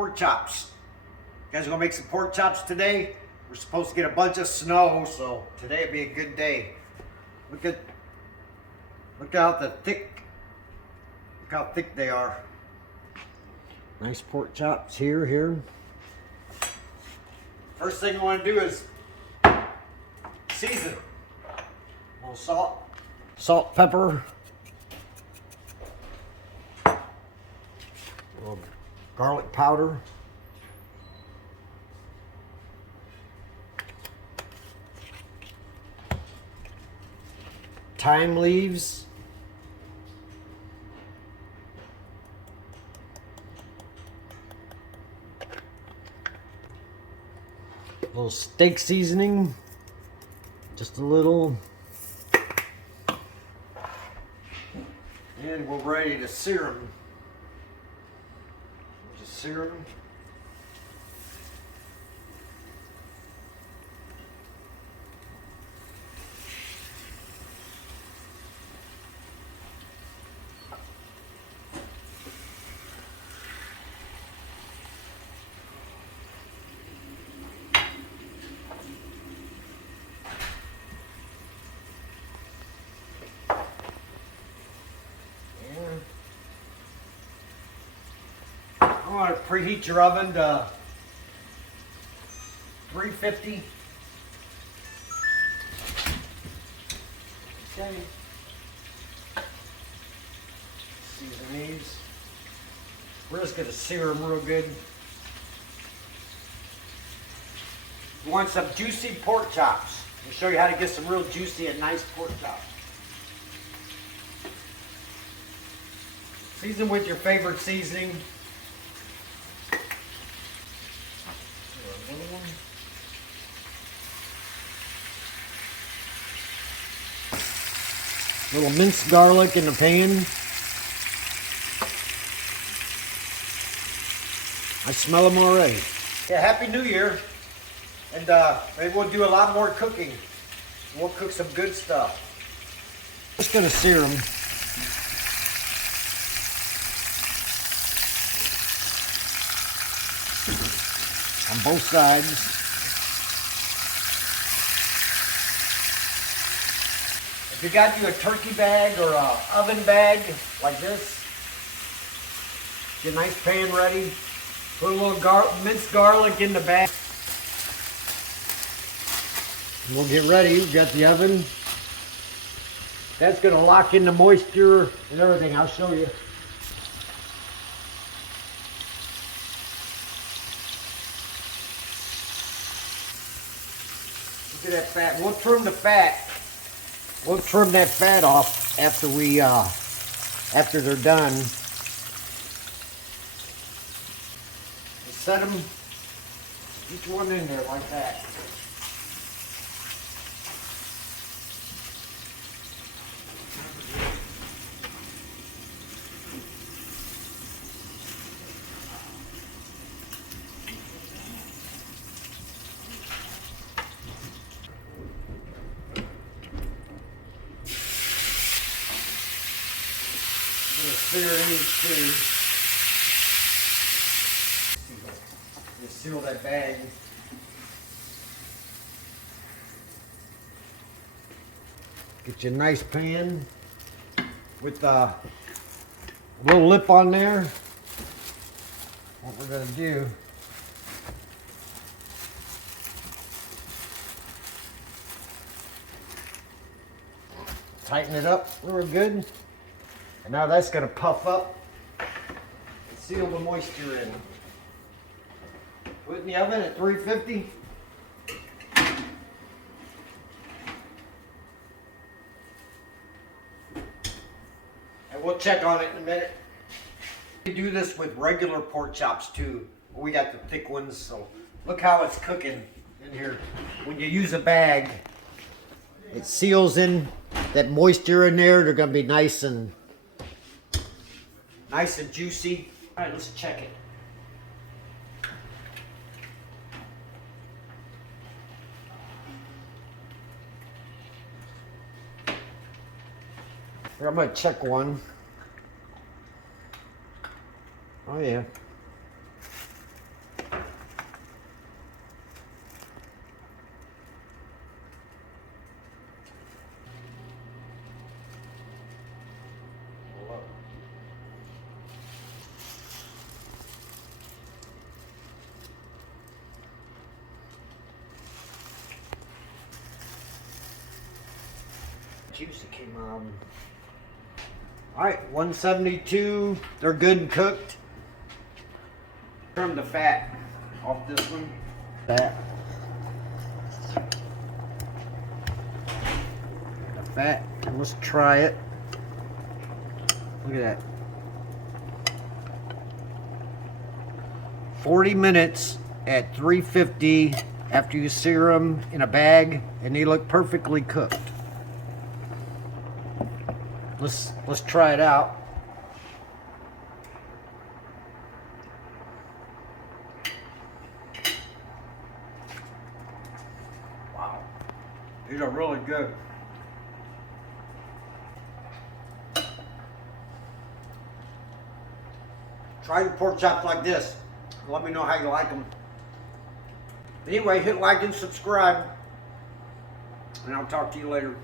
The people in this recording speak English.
pork chops. You guys are gonna make some pork chops today? We're supposed to get a bunch of snow, so today would be a good day. Look out the thick, look how thick they are. Nice pork chops here. First thing I want to do is season. A little salt, pepper, a little garlic powder, thyme leaves, a little steak seasoning, just a little, and we're ready to sear them. Just sear them. You want to preheat your oven to 350. Okay. Season these. We're just going to sear them real good. You want some juicy pork chops. I'll show you how to get some real juicy and nice pork chops. Season with your favorite seasoning. Little minced garlic in the pan. I smell them already. Yeah, Happy New Year. And maybe we'll do a lot more cooking. We'll cook some good stuff. Just gonna sear them. On both sides. If you got you a turkey bag or a oven bag like this, get a nice pan ready. Put a little minced garlic in the bag. And we'll get ready. We've got the oven. That's going to lock in the moisture and everything. I'll show you. Look at that fat. We'll trim the fat. We'll trim that fat off after after they're done. Set them, each one in there like that. Sear these too. Just seal that bag. Get you a nice pan with a little lip on there. What we're going to do, tighten it up real good. And now that's going to puff up and seal the moisture in. Put it in the oven at 350. And we'll check on it in a minute. You do this with regular pork chops too. We got the thick ones, so look how it's cooking in here. When you use a bag, it seals in that moisture in there. They're going to be nice and juicy. All right, let's check it. Here, I'm going to check one. Oh yeah. juicy came out. All right, 172. They're good and cooked. Trim the fat off this one. Fat. The fat. And let's try it. Look at that. 40 minutes at 350 after you sear them in a bag, and they look perfectly cooked. Let's try it out. Wow, these are really good. Try your pork chops like this. Let me know how you like them. Anyway, hit like and subscribe, and I'll talk to you later.